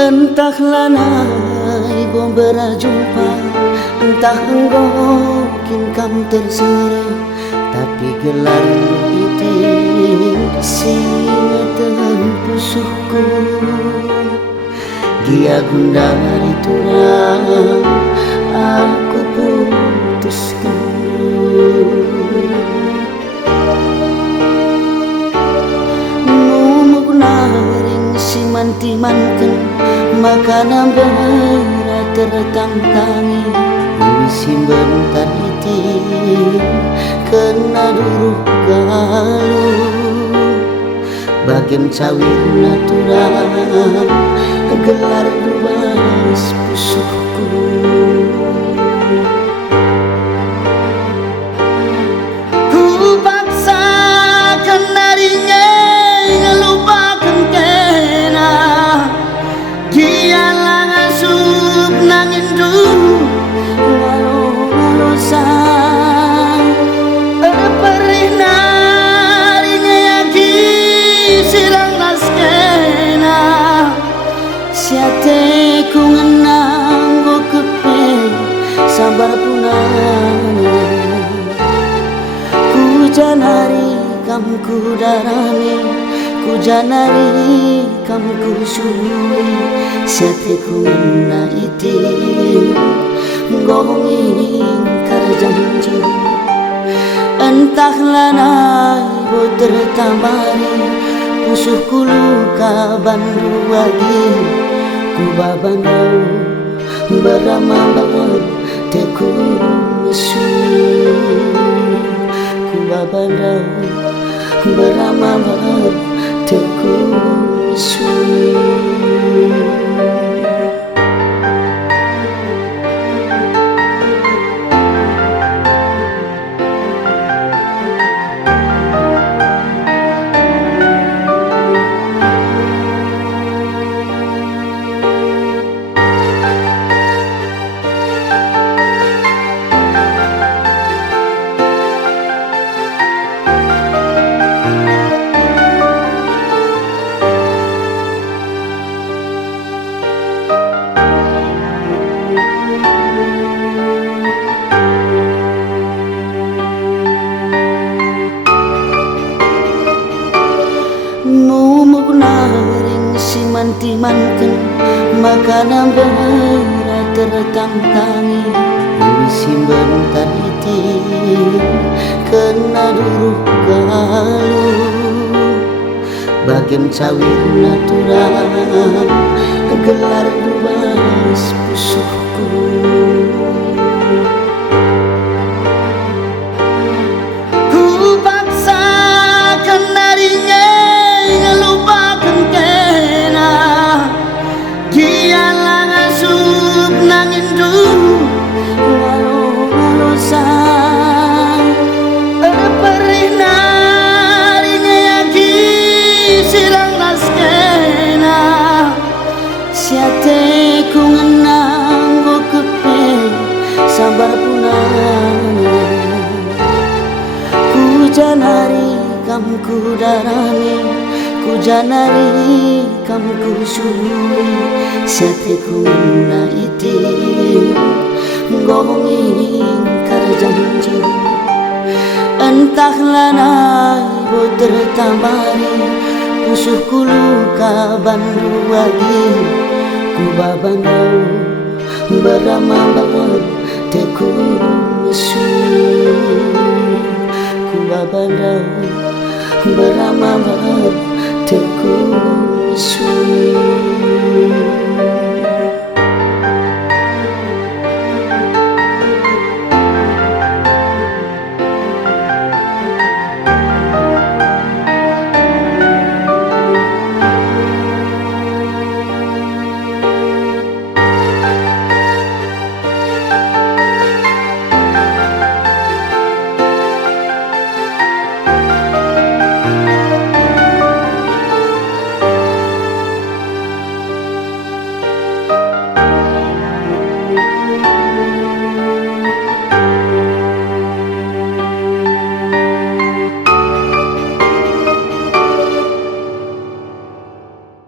Entahlah nai bom berjumpa, entah enggokin kam terserah, tapi gelar itu singatan pusukku. Dia gundari turang, aku putuskan. Ngomong naring si manti-manten, makanan berat tertang-tangi. Wisi bentar itin kena duruh galu, bagian cawir natural gelar luas pusukku. Ku paksakan darinya ngelupakan kena, dia lah ngasup nangin dulu walau sang perih narinya yaki silang naskena. Siate ku ngenang go kepe sabar punana, ku janari kam ku darani, ku janari kam ku sui. Siate ku ngena iti ngonging karjanji. Entahlah nai bo tertabari, pusuhku luka bandu lagi. Ku babandau beramah teku mesui. Ku babandau beramah teku mesui. Ngomong naring si manti-manten, makanan berat tertang-tangi. Wisi bentar itin kena duruh galu, bagian cawir natural gelar luas pusukku. Siate ku ngenang go kepe sabar punana, ku janari kam ku darani, ku janari kam ku sui. Siate ku ngena iti ngonging karjanji. Entahlah nai bo tertabari, pusuhku luka bandu lagi. Ku babandau beramah teku mesui. Ku babandau beramah teku mesui.